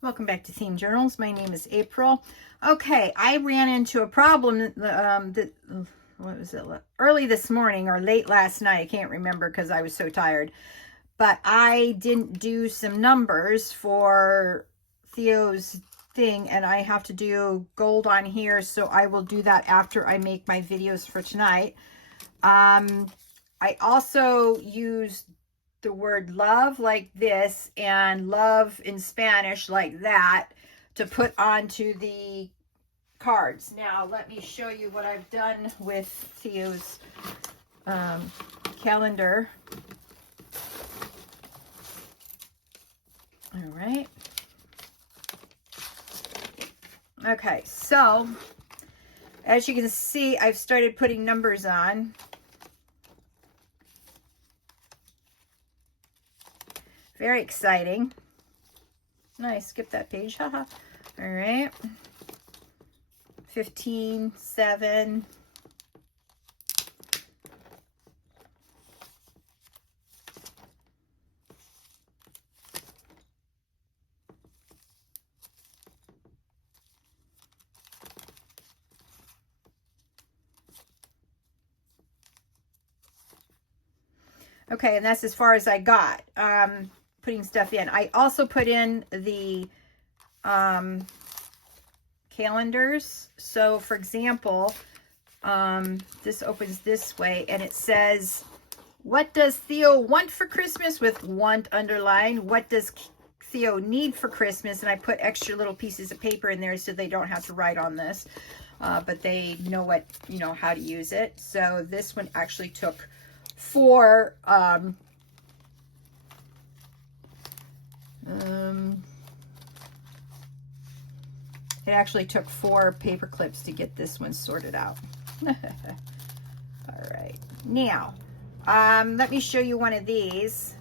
Welcome back to Themed Journals. My name is April. Okay, I ran into a problem what was it? Early this morning or late last night. I can't remember because I was so tired. But I didn't do some numbers for Theo's thing, and I have to do gold on here, so I will do that after I make my videos for tonight. I also used the word love like this and love in Spanish like that to put onto the cards. Now let me show you what I've done with Theo's calendar. All right. Okay, so as you can see, I've started putting numbers on. Very exciting. Nice, skip that page, haha. All right. 15, 7. Okay, and that's as far as I got. Putting stuff in. I also put in the calendars. So for example, this opens this way and it says, what does Theo want for Christmas, with want underlined? What does Theo need for Christmas? And I put extra little pieces of paper in there so they don't have to write on this, but they know what, how to use it. So this one actually took 4 it actually took 4 paper clips to get this one sorted out. All right, now let me show you one of these.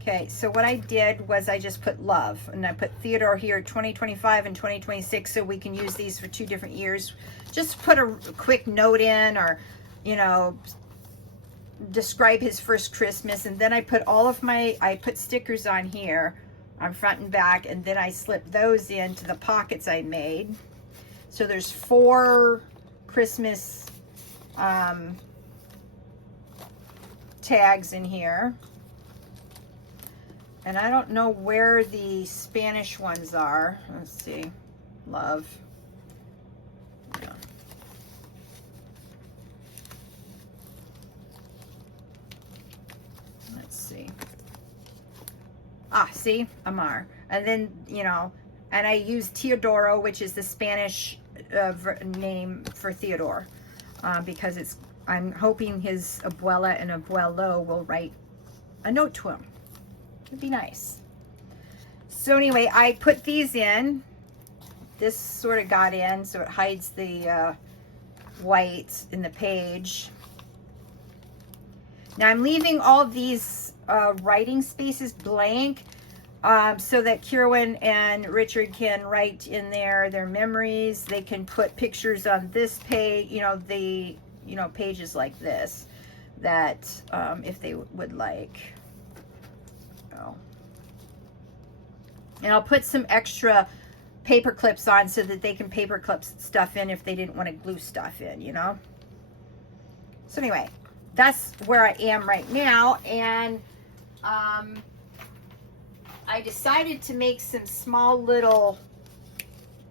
Okay, so what I did was I just put love, and I put Theodore here 2025 and 2026, so we can use these for 2 different years. Just put a quick note in, or describe his first Christmas. And then I put I put stickers on here on front and back, and then I slipped those into the pockets I made. So there's 4 Christmas tags in here. And I don't know where the Spanish ones are. Let's see. Love. Yeah. Let's see. Ah, see? Amar. And then, and I use Teodoro, which is the Spanish name for Theodore. Because I'm hoping his abuela and abuelo will write a note to him. It'd be nice. So anyway, I put these in. This sort of got in, so it hides the white in the page. Now I'm leaving all these writing spaces blank so that Kierwin and Richard can write in there their memories. They can put pictures on this page, pages like this, that if they would like. And I'll put some extra paper clips on so that they can paper clip stuff in if they didn't want to glue stuff in, So anyway, that's where I am right now. And I decided to make some small little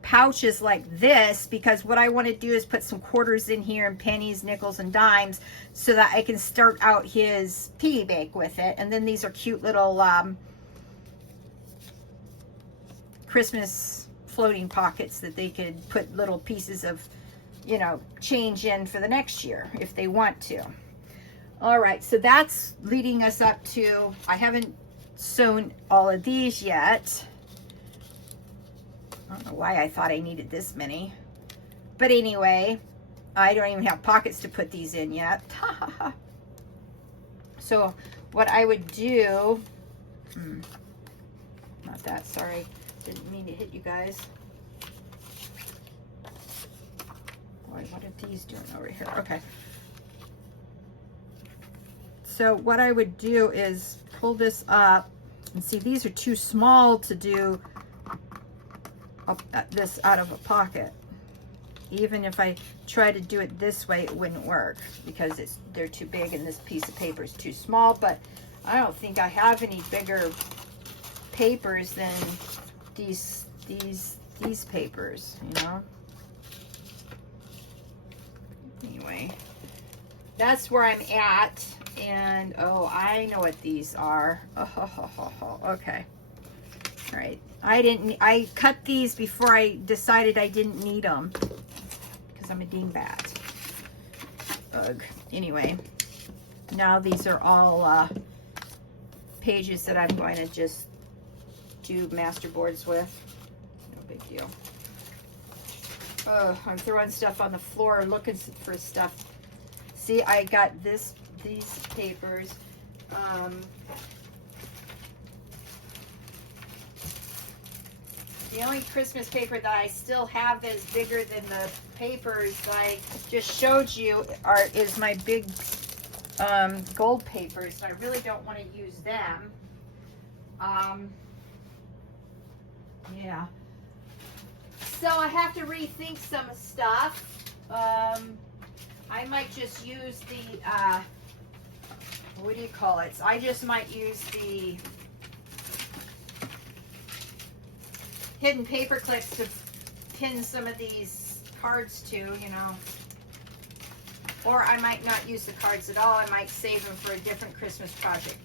pouches like this, because what I want to do is put some quarters in here and pennies, nickels, and dimes, so that I can start out his piggy bank with it. And then these are cute little Christmas floating pockets that they could put little pieces of, change in for the next year if they want to. All right, so that's leading us up to, I haven't sewn all of these yet. I don't know why I thought I needed this many. But anyway, I don't even have pockets to put these in yet. So what I would do, not that, sorry. Didn't mean to hit you guys. Boy, what are these doing over here? Okay. So what I would do is pull this up, and see, these are too small to do this out of a pocket. Even if I try to do it this way, it wouldn't work because they're too big and this piece of paper is too small. But I don't think I have any bigger papers than these papers, you know. Anyway, that's where I'm at. And oh, I know what these are. Oh, okay. All right. I cut these before I decided I didn't need them because I'm a dingbat. Ugh. Anyway, now these are all pages that I'm going to just do master boards with. No big deal. I'm throwing stuff on the floor looking for stuff. See, I got these papers. The only Christmas paper that I still have that is bigger than the papers that I just showed you is my big gold papers. So I really don't want to use them. Yeah. So I have to rethink some stuff. I might just use the, what do you call it? I just might use the hidden paper clips to pin some of these cards to, you know. Or I might not use the cards at all. I might save them for a different Christmas project.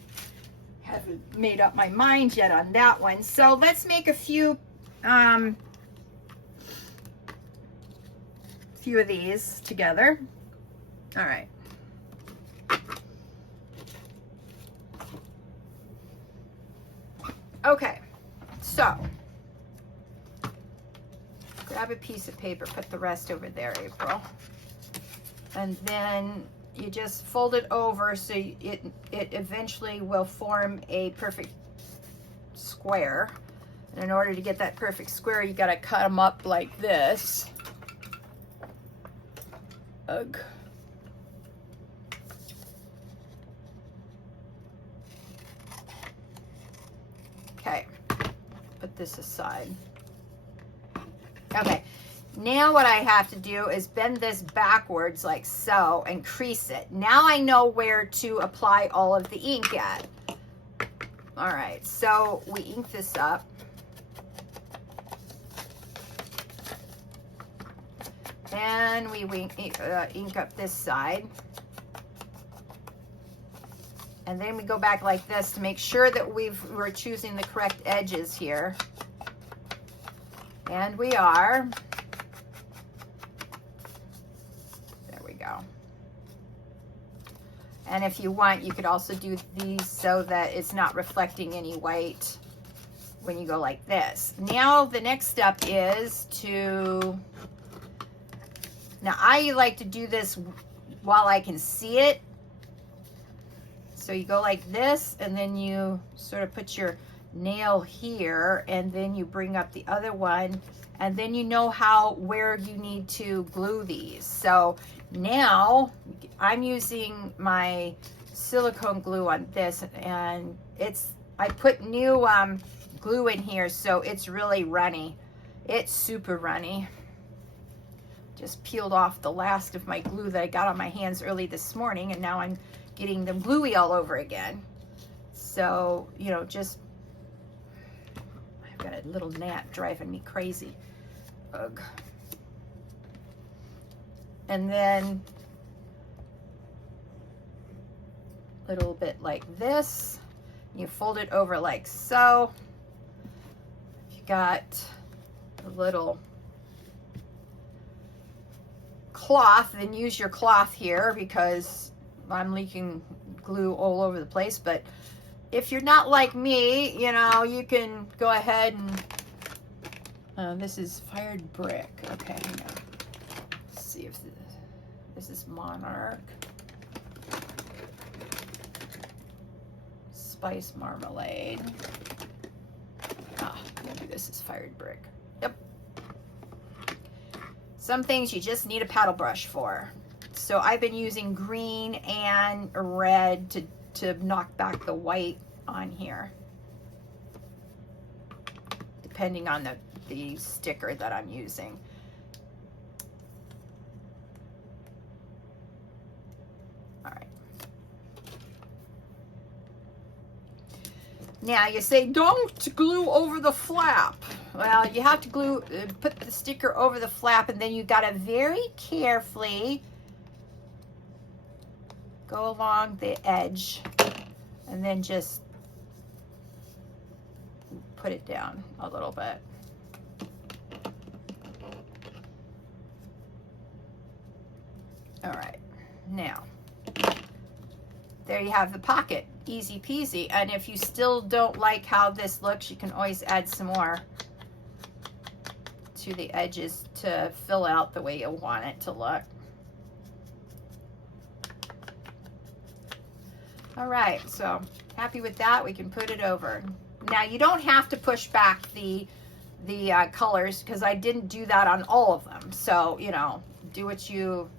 Haven't made up my mind yet on that one. So let's make a few of these together. All right. Okay, so grab a piece of paper, put the rest over there, April, and then you just fold it over so it eventually will form a perfect square. And in order to get that perfect square, you got to cut them up like this. Ugh. Okay, put this aside. Okay, now what I have to do is bend this backwards like so and crease it. Now I know where to apply all of the ink at. All right, so we ink this up. And we ink up this side. And then we go back like this to make sure that we're choosing the correct edges here. And we are. There we go. And if you want, you could also do these so that it's not reflecting any white when you go like this. Now the next step is to, now I like to do this while I can see it. So you go like this, and then you sort of put your nail here, and then you bring up the other one, and then you know where you need to glue these. So now I'm using my silicone glue on this, and I put new glue in here, so it's really runny. It's super runny. Just peeled off the last of my glue that I got on my hands early this morning, and now I'm getting them gluey all over again. So, you know, I've got a little gnat driving me crazy. Ugh. And then a little bit like this. You fold it over like so. You got a little cloth, then use your cloth here because I'm leaking glue all over the place. But if you're not like me, you know, you can go ahead and this is fired brick. Okay, hang on. Let's see if this is Monarch. Spice marmalade. Maybe this is fired brick. Yep. Some things you just need a paddle brush for. So I've been using green and red to to knock back the white on here, depending on the sticker that I'm using. All right. Now you say, don't glue over the flap. Well, you have to put the sticker over the flap, and then you gotta very carefully go along the edge and then just put it down a little bit. All right, now there you have the pocket, easy peasy. And if you still don't like how this looks, you can always add some more to the edges to fill out the way you want it to look. All right, so happy with that. We can put it over. Now you don't have to push back the colors, because I didn't do that on all of them. So, you know, do what you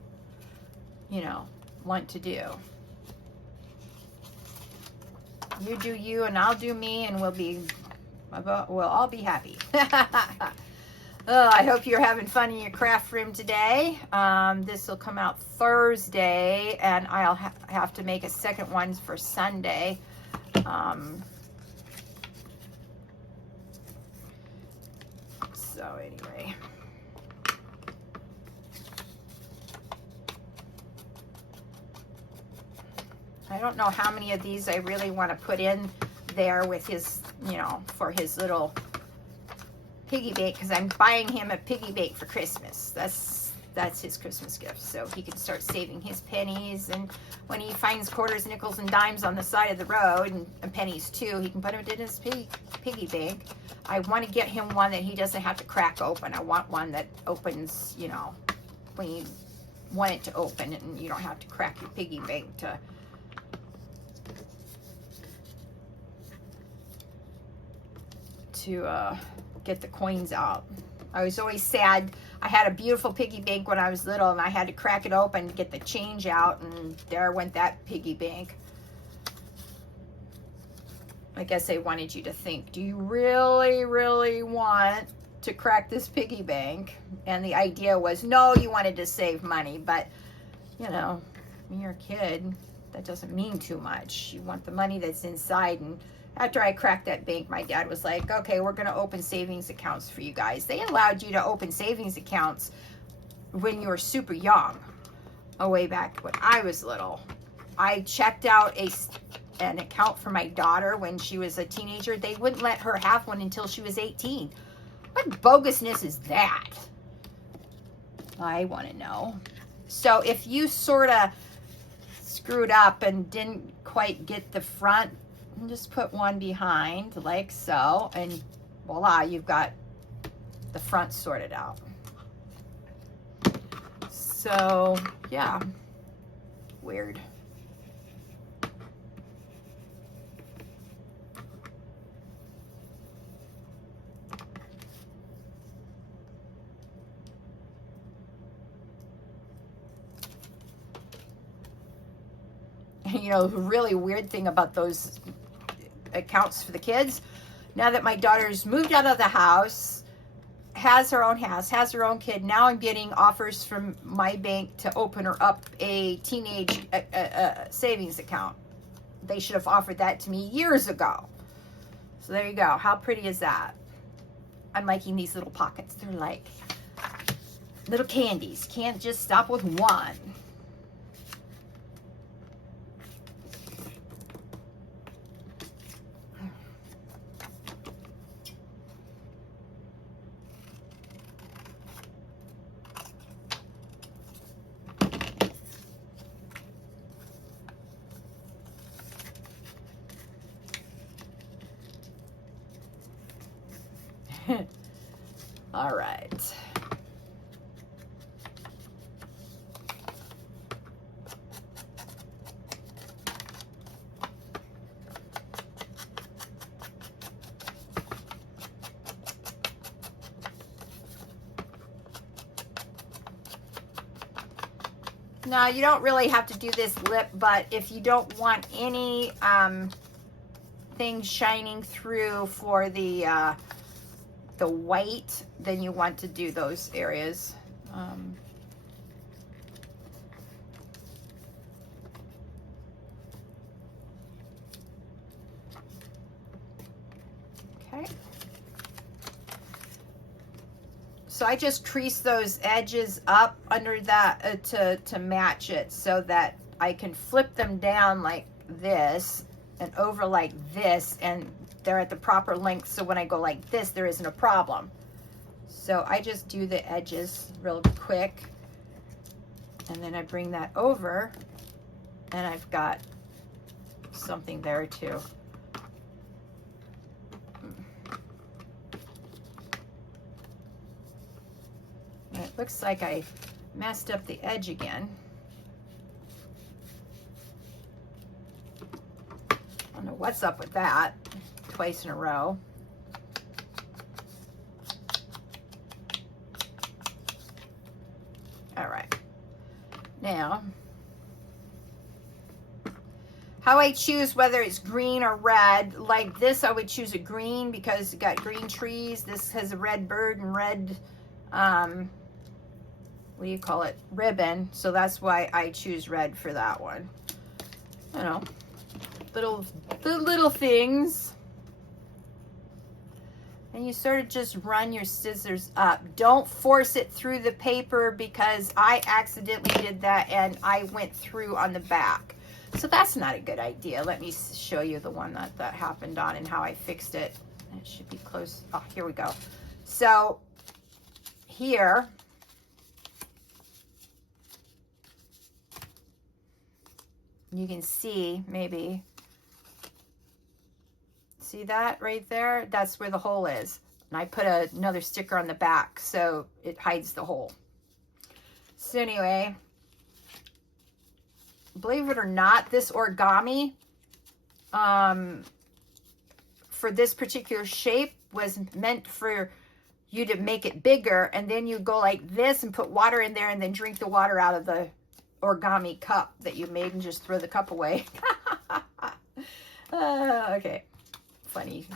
know, want to do. You do you and I'll do me, and we'll all be happy. Oh, I hope you're having fun in your craft room today. This will come out Thursday, and I'll have to make a second one for Sunday. So anyway. I don't know how many of these I really want to put in there with his, you know, for his little piggy bank, because I'm buying him a piggy bank for Christmas. That's his Christmas gift, so he can start saving his pennies, and when he finds quarters, nickels, and dimes on the side of the road, and pennies too, he can put it in his piggy bank. I want to get him one that he doesn't have to crack open. I want one that opens, you know, when you want it to open, and you don't have to crack your piggy bank to get the coins out. I was always sad. I had a beautiful piggy bank when I was little, and I had to crack it open to get the change out, and there went that piggy bank. I guess they wanted you to think, do you really, really want to crack this piggy bank? And the idea was, no, you wanted to save money, but, you know, when you're a kid, that doesn't mean too much. You want the money that's inside. And after I cracked that bank, my dad was like, okay, we're going to open savings accounts for you guys. They allowed you to open savings accounts when you were super young, way back when I was little. I checked out an account for my daughter when she was a teenager. They wouldn't let her have one until she was 18. What bogusness is that? I want to know. So if you sort of screwed up and didn't quite get the front, just put one behind like so, and voila, you've got the front sorted out. So yeah, weird. You know, the really weird thing about those accounts for the kids, now that my daughter's moved out of the house, has her own house, has her own kid, now I'm getting offers from my bank to open her up a teenage savings account. They should have offered that to me years ago. So there you go. How pretty is that? I'm liking these little pockets. They're like little candies. Can't just stop with one. All right. Now, you don't really have to do this lip, but if you don't want any things shining through for the white, then you want to do those areas. Okay. So I just crease those edges up under that to match it so that I can flip them down like this and over like this, and they're at the proper length, so when I go like this, there isn't a problem. So I just do the edges real quick, and then I bring that over, and I've got something there too. And it looks like I messed up the edge again. I don't know what's up with that, twice in a row. All right, now how I choose whether it's green or red, like this I would choose a green because it got green trees. This has a red bird and red what do you call it, ribbon, so that's why I choose red for that one. You know, the little things. And you sort of just run your scissors up. Don't force it through the paper, because I accidentally did that and I went through on the back. So that's not a good idea. Let me show you the one that happened on and how I fixed it. It should be close. Oh, here we go. So here, you can see, maybe, see that right there? That's where the hole is. And I put another sticker on the back so it hides the hole. So anyway, believe it or not, this origami for this particular shape was meant for you to make it bigger, and then you go like this and put water in there and then drink the water out of the origami cup that you made and just throw the cup away. Okay, funny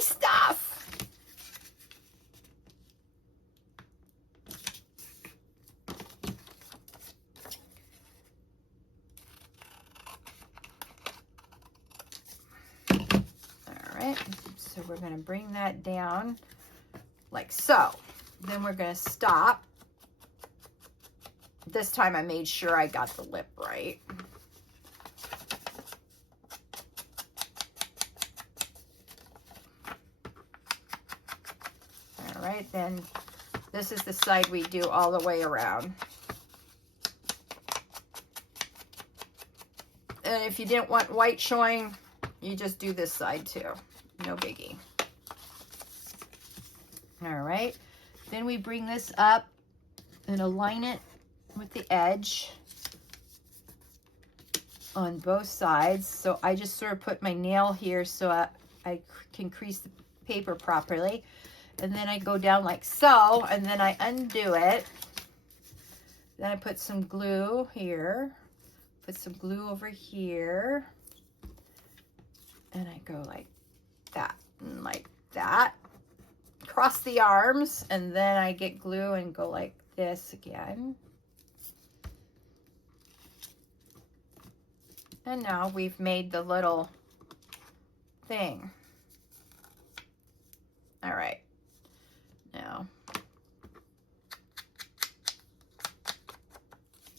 stuff. All right, so we're going to bring that down like so. Then we're going to stop. This time I made sure I got the lip right. All right, then this is the side we do all the way around. And if you didn't want white showing, you just do this side too. No biggie. All right, then we bring this up and align it with the edge on both sides. So I just sort of put my nail here so I can crease the paper properly. And then I go down like so, and then I undo it. Then I put some glue here, put some glue over here, and I go like that and like that. Cross the arms, and then I get glue and go like this again. And now we've made the little thing. All right. Now.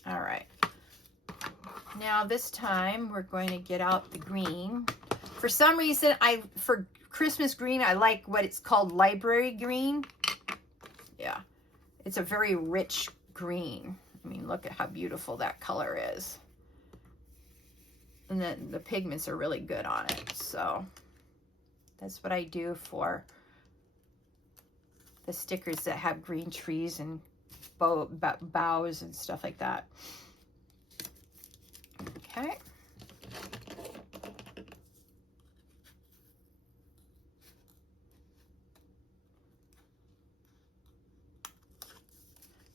All right. Now this time we're going to get out the green. For some reason, for Christmas green, I like what it's called library green. Yeah. It's a very rich green. I mean, look at how beautiful that color is. And then the pigments are really good on it. So that's what I do for the stickers that have green trees and boughs and stuff like that. Okay.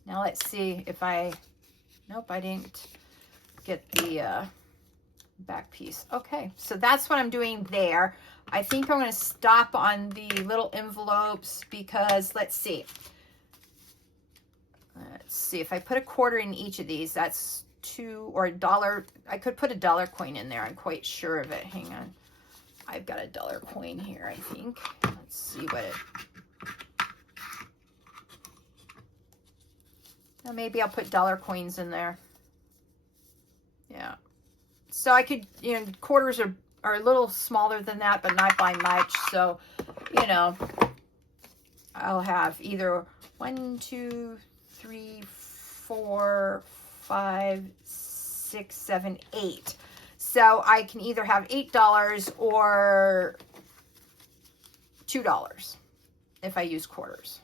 Now let's see if I Nope, I didn't get the back piece. Okay, so that's what I'm doing there. I think I'm going to stop on the little envelopes because let's see. Let's see if I put a quarter in each of these, that's $2 or $1. I could put a dollar coin in there. I'm quite sure of it. Hang on. I've got a dollar coin here, I think. Let's see what it... Well, maybe I'll put dollar coins in there. Yeah. So I could, you know, quarters are a little smaller than that, but not by much. So, you know, I'll have either 1, 2, 3, 4, 5, 6, 7, 8. So I can either have $8 or $2 if I use quarters.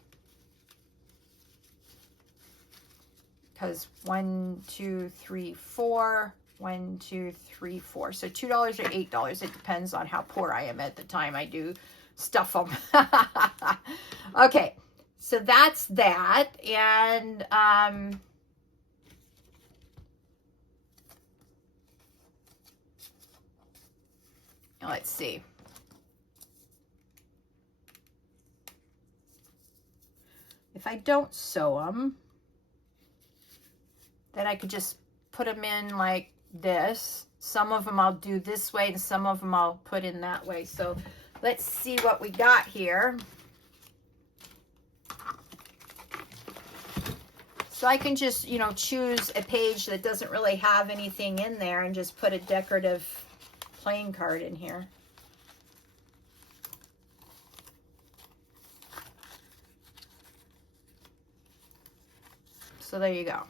Because 1, 2, 3, 4, 1, 2, 3, 4. So $2 or $8. It depends on how poor I am at the time I do stuff them. Okay, so that's that. And let's see. If I don't sew them, then I could just put them in like this. Some of them I'll do this way and some of them I'll put in that way. So let's see what we got here. So I can just, you know, choose a page that doesn't really have anything in there and just put a decorative playing card in here. So there you go.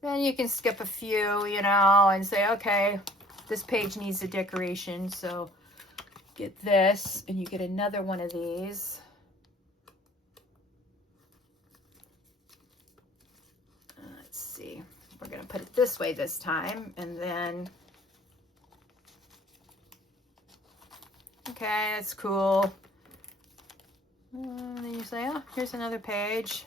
Then you can skip a few, you know, and say, okay, this page needs a decoration. So get this, and you get another one of these. Let's see. We're going to put it this way this time. And then, okay, that's cool. And then you say, oh, here's another page.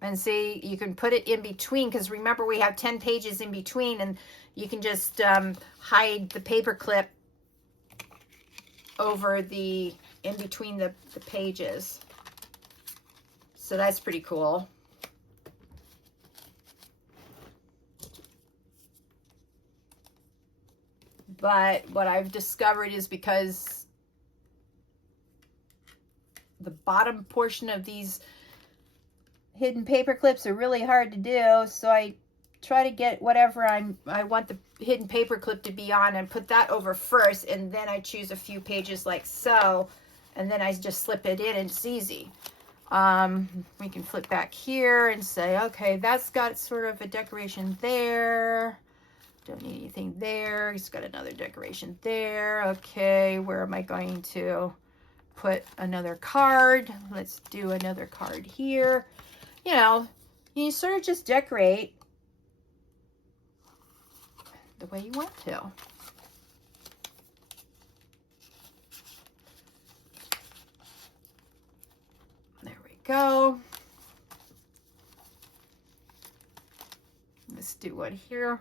And see, you can put it in between, because remember we have 10 pages in between, and you can just hide the paper clip over the, in between the pages. So that's pretty cool. But what I've discovered is because the bottom portion of these hidden paper clips are really hard to do, so I try to get whatever I want the hidden paper clip to be on and put that over first, and then I choose a few pages like so, and then I just slip it in and it's easy. We can flip back here and say, okay, that's got sort of a decoration there. Don't need anything there. He's got another decoration there. Okay, where am I going to put another card? Let's do another card here. You know, you sort of just decorate the way you want to. There we go. Let's do one here.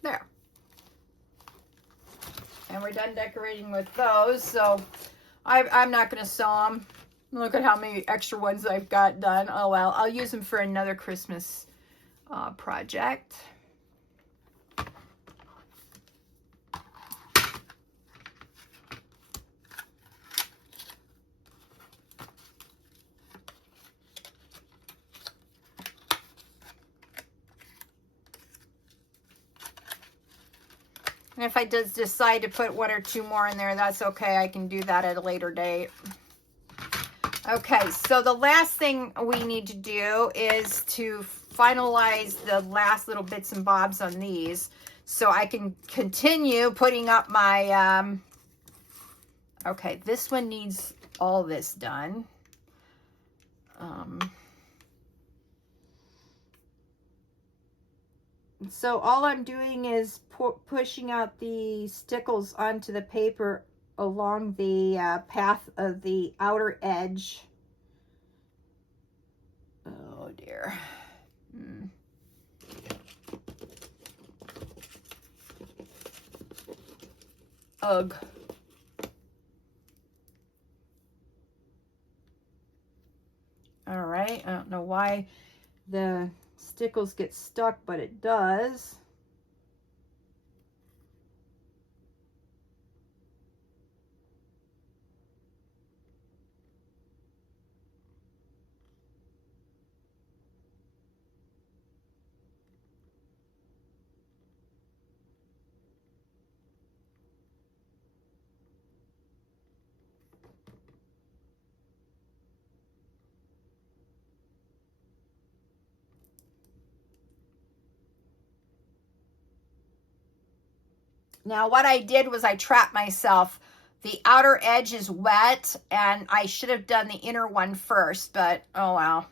There. And we're done decorating with those, so I'm not going to sew them. Look at how many extra ones I've got done. Oh well, I'll use them for another Christmas project. And if I just decide to put 1 or 2 more in there, that's okay. I can do that at a later date. Okay, so the last thing we need to do is to finalize the last little bits and bobs on these. so I can continue putting up my, okay, this one needs all this done. So all I'm doing is pushing out the stickles onto the paper along the path of the outer edge. Oh dear. Ugh. All right, I don't know why the stickles get stuck, but it does. Now what I did was I trapped myself. The outer edge is wet and I should have done the inner one first, but oh well.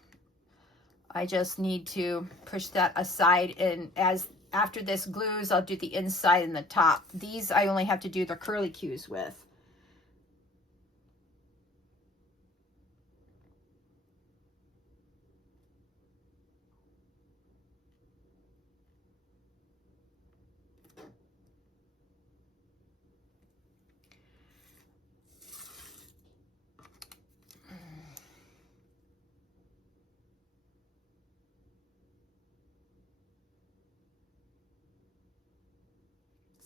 I just need to push that aside, and after this glues, I'll do the inside and the top. These I only have to do the curlicues with.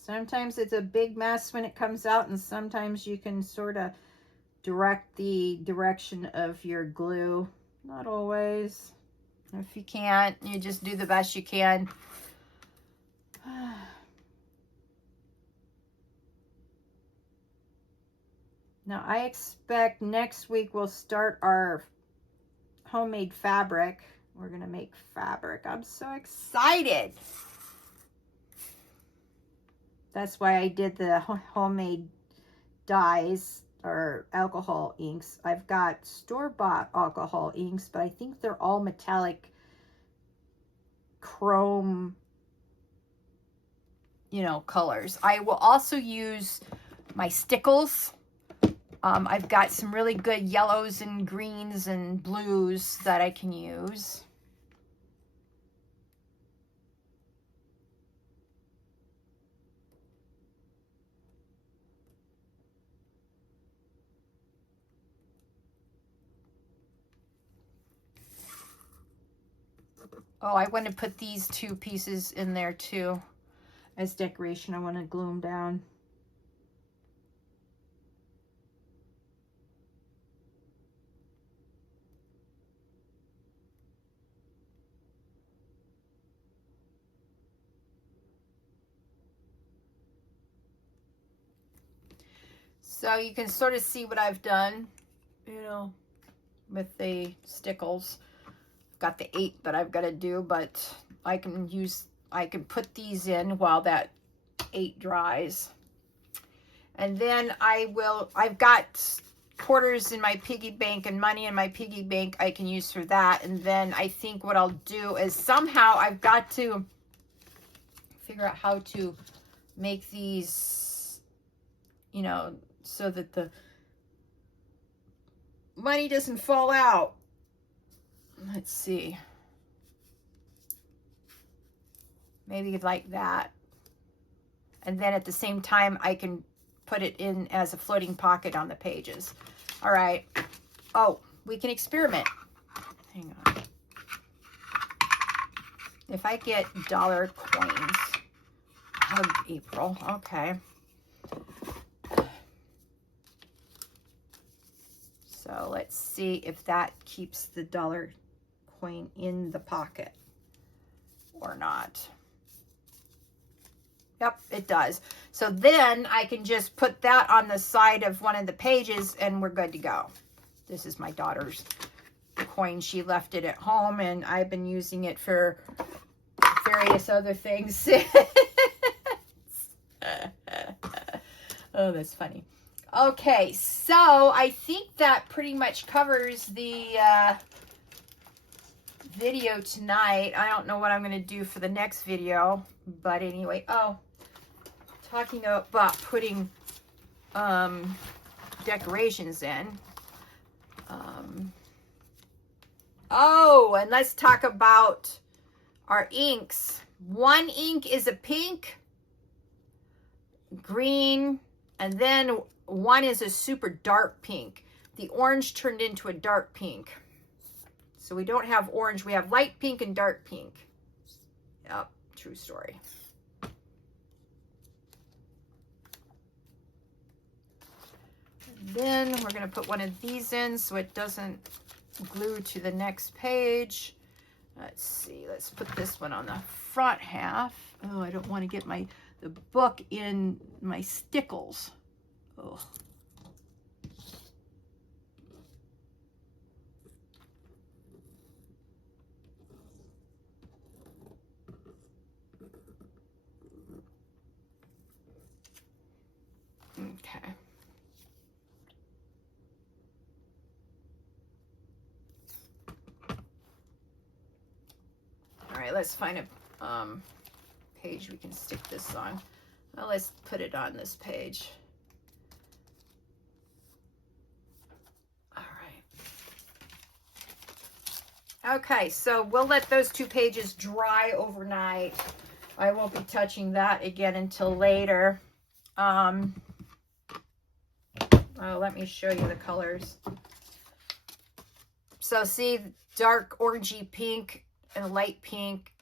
Sometimes it's a big mess when it comes out, and sometimes you can sort of direct the direction of your glue. Not always. If you can't, you just do the best you can. Now I expect next week we'll start our homemade fabric. We're gonna make fabric. I'm so excited. That's why I did the homemade dyes or alcohol inks. I've got store-bought alcohol inks, but I think they're all metallic chrome, you know, colors. I will also use my stickles. I've got some really good yellows and greens and blues that I can use. Oh, I want to put these two pieces in there too as decoration. I want to glue them down. So you can sort of see what I've done, you know, with the stickles. Got the 8 that I've got to do, but I can put these in while that 8 dries. And then I've got quarters in my piggy bank and money in my piggy bank I can use for that. And then I think what I'll do is somehow I've got to figure out how to make these, you know, so that the money doesn't fall out. Let's see. Maybe like that. And then at the same time, I can put it in as a floating pocket on the pages. All right. Oh, we can experiment. Hang on. If I get dollar coins. Oh, April. Okay. So let's see if that keeps the dollar coin in the pocket or not. Yep, it does. So then I can just put that on the side of one of the pages and we're good to go. This is my daughter's coin. She left it at home and I've been using it for various other things. Oh, that's funny. Okay, so I think that pretty much covers the video tonight. I don't know what I'm going to do for the next video, but anyway. Oh, talking about putting decorations in. Oh, and let's talk about our inks. One ink is a pink, green, and then one is a super dark pink. The orange turned into a dark pink. So we don't have orange, we have light pink and dark pink. Yep, true story. And then we're going to put one of these in so it doesn't glue to the next page. Let's see, let's put this one on the front half. Oh, I don't want to get the book in my stickles. Oh. Okay. All right, let's find a page we can stick this on. Well, let's put it on this page. All right. Okay, so we'll let those 2 pages dry overnight. I won't be touching that again until later. Let me show you the colors. So see, dark orangey pink and light pink,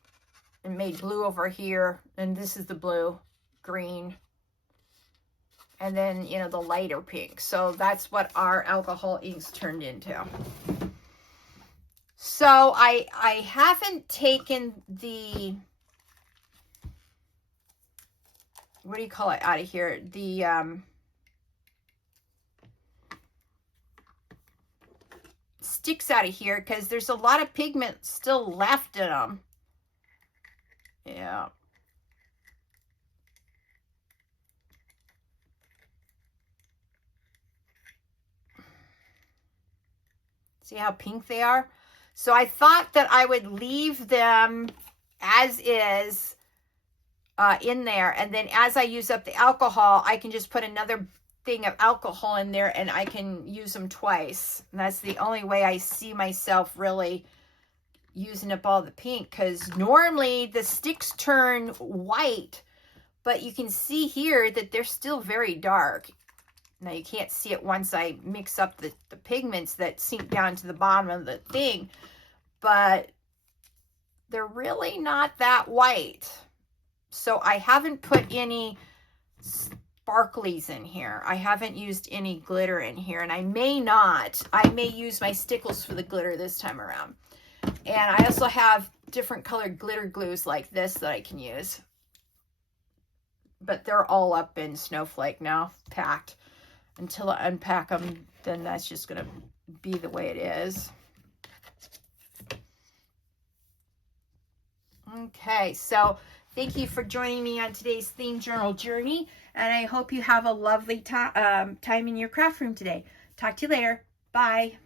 and made blue over here, and this is the blue, green, and then, you know, the lighter pink. So that's what our alcohol inks turned into. So I haven't taken the, what do you call it out of here? The sticks out of here, because there's a lot of pigment still left in them. Yeah. See how pink they are? So I thought that I would leave them as is in there, and then as I use up the alcohol, I can just put another thing of alcohol in there and I can use them twice. And that's the only way I see myself really using up all the pink, because normally the sticks turn white, but you can see here that they're still very dark. Now you can't see it once I mix up the pigments that sink down to the bottom of the thing, but they're really not that white. So I haven't put any sparklies in here. I haven't used any glitter in here, and I may not. I may use my stickles for the glitter this time around. And I also have different colored glitter glues like this that I can use. But they're all up in Snowflake now, packed. Until I unpack them, then that's just going to be the way it is. Okay, so thank you for joining me on today's theme journal journey, and I hope you have a lovely time in your craft room today. Talk to you later. Bye.